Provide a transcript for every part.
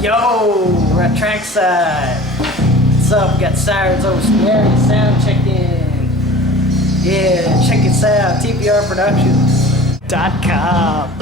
Yo, we're at trackside. What's up? Got Sirens over Stereo sound checked in. Yeah, check us out. TPR Productions.com.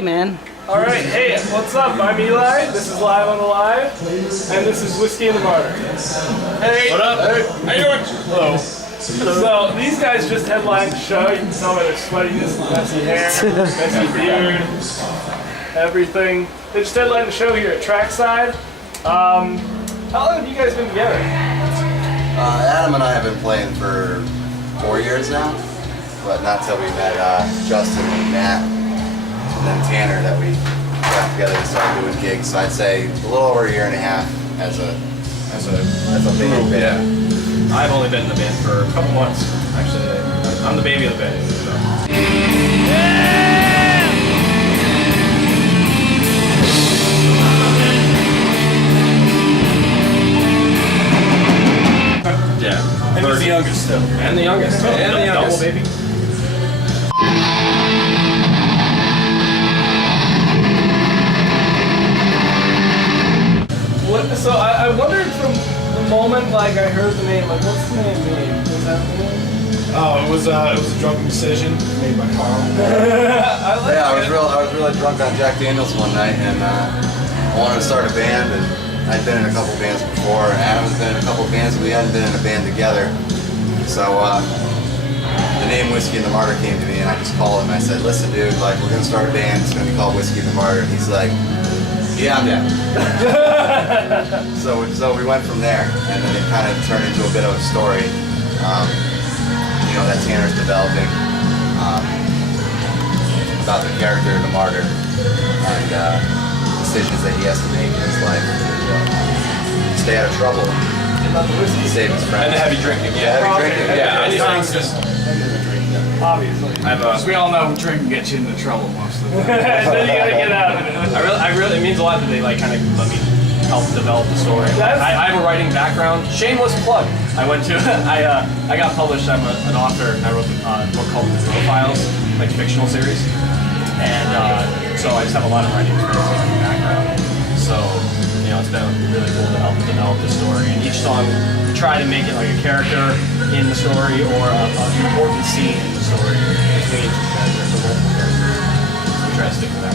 Eli, man. All right, hey, what's up? I'm Eli. This is Live on the Live, and this is Whiskey and the Martyr. Hey, what up? Hey, how you doing? Hello. So these guys just headlined the show. You can tell by their sweatiness, messy hair, messy beard, everything. They just headlined the show here at Trackside. How long have you guys been together? Adam and I have been playing for 4 years now, but not till we met Justin and Matt and then Tanner that we got together and started doing gigs. So I'd say a little over a year and a half as a band. Yeah. I've only been in the band for a couple months, actually. I'm the baby of the band. So. Yeah. And he's the youngest still. And the youngest. And the youngest. Double baby. So I wondered from the moment like I heard the name, like what's the name mean? Was that the name? Oh, it was a drunken decision made by Carl. I was really drunk on Jack Daniels one night, and I wanted to start a band. And I'd been in a couple bands before. Adam's been in a couple bands, but we hadn't been in a band together. So the name Whiskey and the Martyr came to me, and I just called him. I said, "Listen, dude, like we're gonna start a band. It's gonna be called Whiskey and the Martyr." And he's like, "Yeah, I'm down." So we went from there, and then it kind of turned into a bit of a story, that Tanner's developing about the character of the martyr and decisions that he has to make in his life to stay out of trouble, save his friends. And the heavy drinking, yeah. Heavy drinking, yeah. Anything's just Obviously. because we all know drinking gets you into trouble most of the time. And then you gotta get out of it. I really, it means a lot that they like kind of let me help develop the story. I have a writing background. Shameless plug. I went to, I got published. I'm an author. I wrote a book called The Profiles, like fictional series. And so I just have a lot of writing experience in my background. So, it's been really cool to help develop the story. And each song, we try to make it like a character in the story or an important scene in the story between each character, so multiple characters. So we try to stick to that.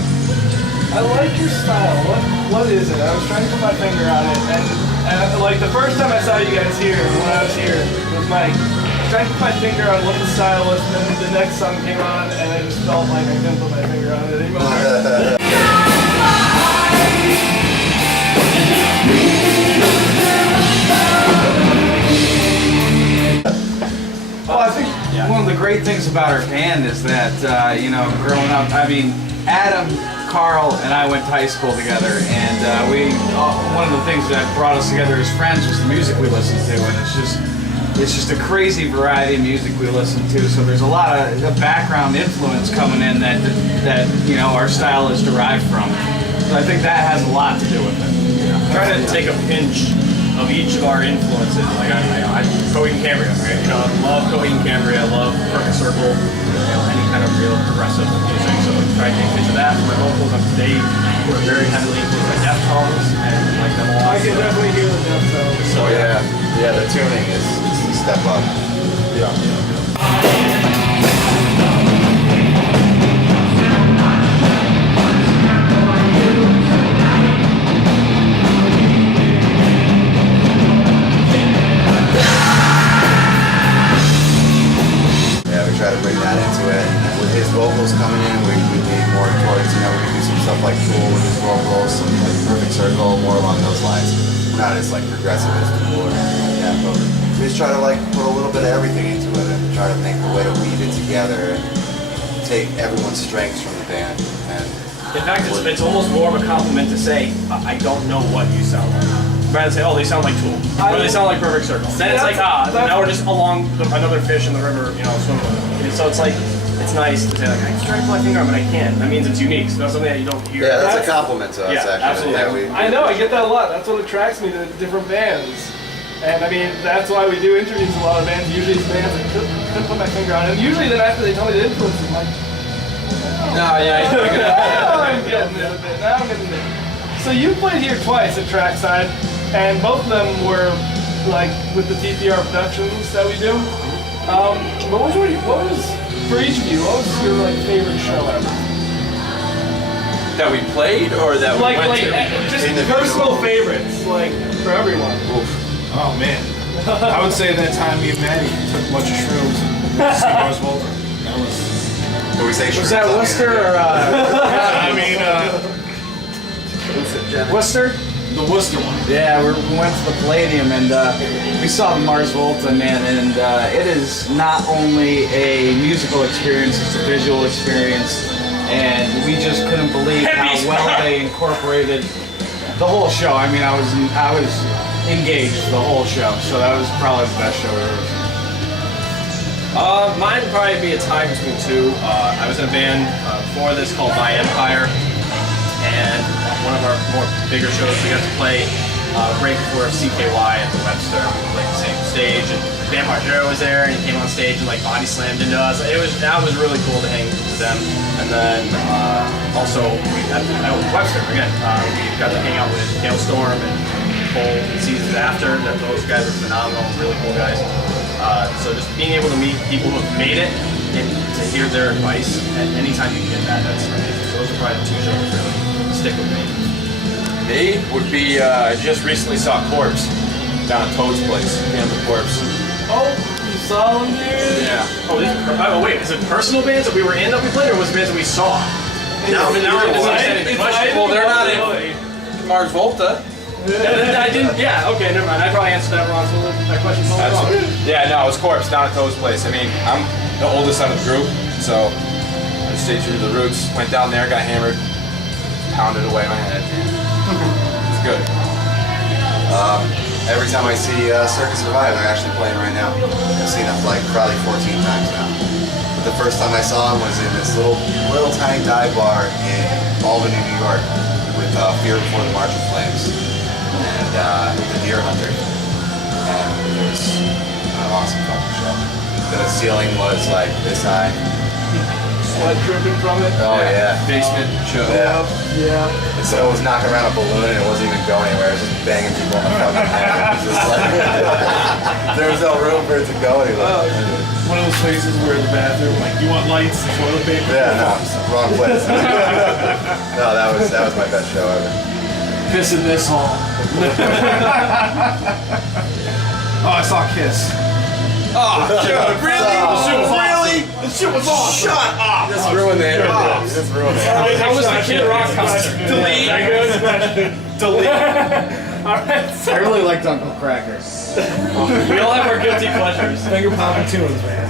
I like your style. What is it? I was trying to put my finger on it, and like the first time I saw you guys here, when I was here with Mike, I was trying to put my finger on what the style was, and then the next song came on, and I just felt like I couldn't put my finger on it anymore. Well, I think one of the great things about our band is that, growing up, I mean, Adam, Carl, and I went to high school together, and one of the things that brought us together as friends was the music we listened to, and it's just a crazy variety of music we listen to. So there's a lot of background influence coming in that our style is derived from. So I think that has a lot to do with it. Try to take a pinch of each of our influences. Like I Coheed and Cambria, right? I love Coheed and Cambria. I love Perfect Circle. Any kind of real progressive music. So try to take a pinch of that. For my vocals, today we're very heavily influenced by Deftones and like them all. I can definitely hear the Deftones. So the tuning is a step up. We try to bring that into it. And with his vocals coming in, we lean more towards, we can do some stuff like Tool with his vocals, some like Perfect Circle, more along those lines. Not as like progressive as Tool or anything like that, but we just try to like put a little bit of everything into it and try to make the way to weave it together and take everyone's strengths from the band. And in fact, it's almost more of a compliment to say, I don't know what you sound like. Rather than say, oh, they sound like Tool, or they sound like Perfect Circle. Then it's like, now we're just along another fish in the river, swimming. So it's like, it's nice to say, like, I can try to put my finger on, but I can't. That means it's unique. So that's something that you don't hear. yeah, that's a compliment to us, Yeah, actually. absolutely. I know, I get that a lot. That's what attracts me to different bands. And I mean, that's why we do interviews with a lot of bands. Usually it's bands I couldn't put my finger on. And usually then after they tell me the influence, I'm like, No, yeah, now I'm getting it a bit. Now I'm getting it. So you played here twice at Trackside, and both of them were like with the TPR Productions that we do. What was for each of you? What was your like favorite show ever? That we played or that we Like, went to? just Individual. personal favorites, like, for everyone. Oh man, I would say that time me and Maddie took a bunch of shrooms and went to see Mars Volta. That was. But we say Was that Worcester or I mean, Worcester? the Worcester one. Yeah, we went to the Palladium and we saw the Mars Volta, man, and it is not only a musical experience, it's a visual experience, and we just couldn't believe how well they incorporated the whole show. I mean, I was engaged the whole show, so that was probably the best show I've ever seen. Mine would probably be a tie between two. I was in a band before this called My Empire, and one of our more bigger shows we got to play right before CKY at the Webster. We played the same stage, and band Martyr was there, and he came on stage and like body slammed into us. That was really cool to hang with them. And then also at Webster again, we got to hang out with Hailstorm and Cole and seasons after. Those guys are phenomenal, really cool guys. So just being able to meet people who have made it and to hear their advice, and anytime you can get that, that's amazing. So those are probably the two shows that really stick with me. Me would be, I just recently saw Corpse down at Toad's place. Band the Corpse. Oh, you saw them, dude? Yeah. Oh, wait, is it personal bands that we were in that we played, or was it bands that we saw? Now we're in the same question. Well, they're not in Mars Volta. I didn't. Yeah. Okay. Never mind. I probably answered that wrong. So that question's totally wrong. Yeah, no, it was Corpse down at Toad's place. I mean, I'm the oldest out of the group, so I just stayed true to the roots. Went down there, got hammered, pounded away my head. It's good. Every time I see Circus Survive, they're actually playing right now. I've seen them like probably 14 times now. But the first time I saw them was in this little tiny dive bar in Albany, New York, with Fear Before the March of Flames and the Deer Hunter. And it was an awesome fucking show. The ceiling was like this high. Sweat dripping from it. Oh yeah. Basement show. Yeah. Yeah. And so it was knocking around a balloon and it wasn't even going anywhere. It was just banging people on the fucking head. It was just like, there was no room for it to go anywhere. One of those places where the bathroom, like, you want lights and toilet paper. Yeah, no, wrong place. No, that was my best show ever. Piss in this hall. Oh, I saw Kiss. Oh, dude, really? Really? The shit was awesome. Shut up! Just ruined the interview. Just ruined it. How was the Kid Rock concert? Delete. Alright. I really liked Uncle Cracker. We all have our guilty pleasures. Finger popping tunes, man.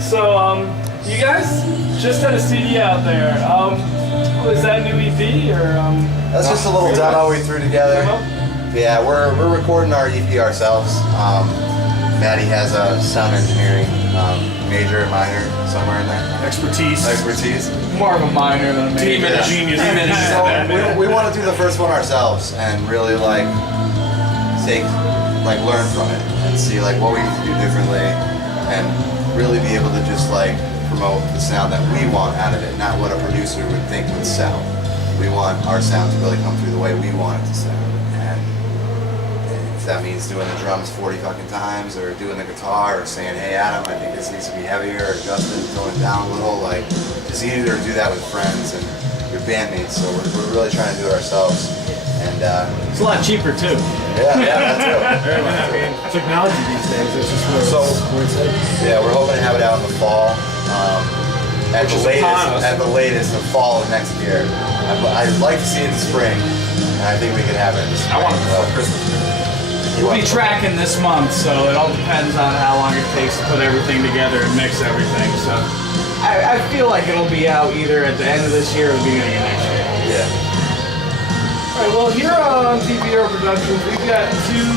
So, you guys just had a CD out there. Was that a new EP or That's just a little demo we threw together. demo? Yeah, we're recording our EP ourselves. Maddie has a sound engineering major, minor, somewhere in there. Expertise. Expertise. More of a minor than a major. Team and a genius. So we want to do the first one ourselves and really like learn from it and see like what we need to do differently and really be able to just like promote the sound that we want out of it, not what a producer would think would sound. We want our sound to really come through the way we want it to sound. And if that means doing the drums 40 fucking times or doing the guitar or saying, hey Adam, I think this needs to be heavier, or Justin, tone it down a little, like it's easier to do that with friends and your bandmates. So we're really trying to do it ourselves. And It's a lot cheaper too. yeah, that too. Very much I too. mean, technology these days, it's just where it's headed. Yeah, we're hoping to have it out in the fall. At the latest, the fall of next year. I'd like to see it in spring, and I think we could have it in the spring. I want it before Christmas. We'll be tracking this month, so it all depends on how long it takes to put everything together and mix everything. So I feel like it'll be out either at the end of this year or the beginning of next year. Yeah. Alright, well here on TPR Productions, we've got two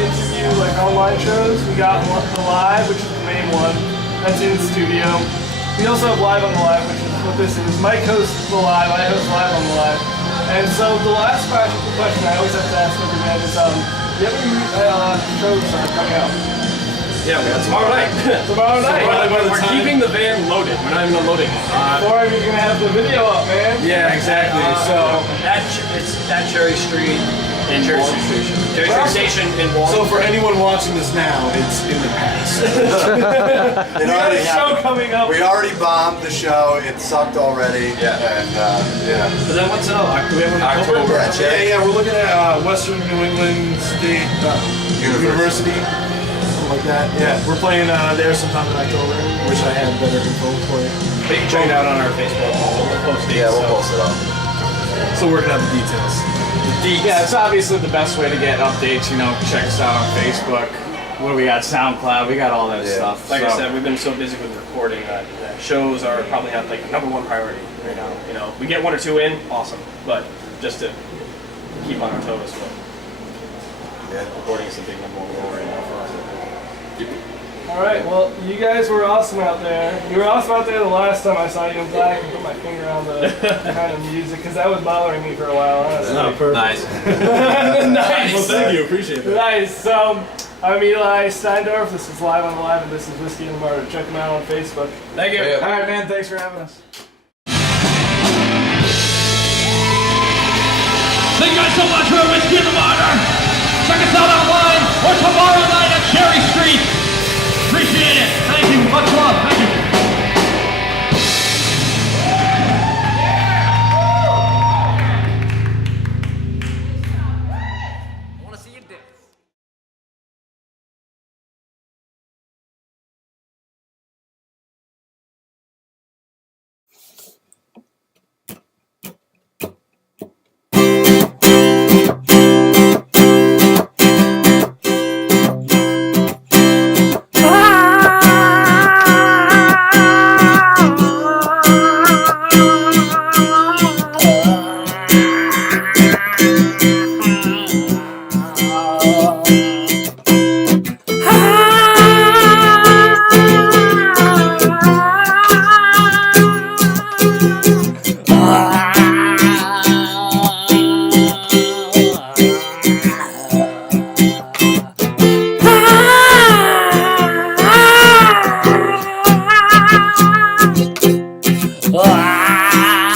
interview online shows. We got the live, which is the main one. That's in studio. We also have live on the live, which is what this is. Mike hosts the live, I host live on the live. And so the last question I always have to ask every band is, do you have any shows that are coming out? Yeah, we got tomorrow night. Tomorrow night. We're keeping the van loaded. We're not even unloading it. Before you're gonna have the video up, man. Yeah, exactly. So it's at Cherry Street. In Jersey Station. Jersey Station in Walton. So for anyone watching this now, it's in the past. It already show happened. coming up. We already bombed the show. It sucked already. Yeah. And yeah. But then what's do we have one in October. Yeah, We're looking at Western New England State University. Something like that. Yeah, we're playing there sometime in October. Wish I had better info for you. But you can check it out on our Facebook. We'll post it. Yeah, we'll post it up. Still working out the details. Yeah, it's obviously the best way to get updates. You know, check us out on Facebook. What do we got? SoundCloud. We got all that stuff. Like I said, we've been so busy with recording that shows are probably not like the #1 priority right now. You know, we get 1 or 2 in, awesome. But just to keep on our toes, but recording is the big #1 goal right now for us. All right, well, you guys were awesome out there. You were awesome out there the last time I saw you. I'm glad I can put my finger on the kind of music, because that was bothering me for a while, honestly. Nice. Nice. Well, thank you. Appreciate that. Nice. So, I'm Eli Steindorf. This is Live on the Live, and this is Whiskey and the Martyr. Check them out on Facebook. Thank you. All right, man. Thanks for having us. Thank you guys so much for Whiskey and the Martyr. Check us out online or tomorrow night at Cherry Street. Appreciate it. Thank you. Much love. Thank you. Ah!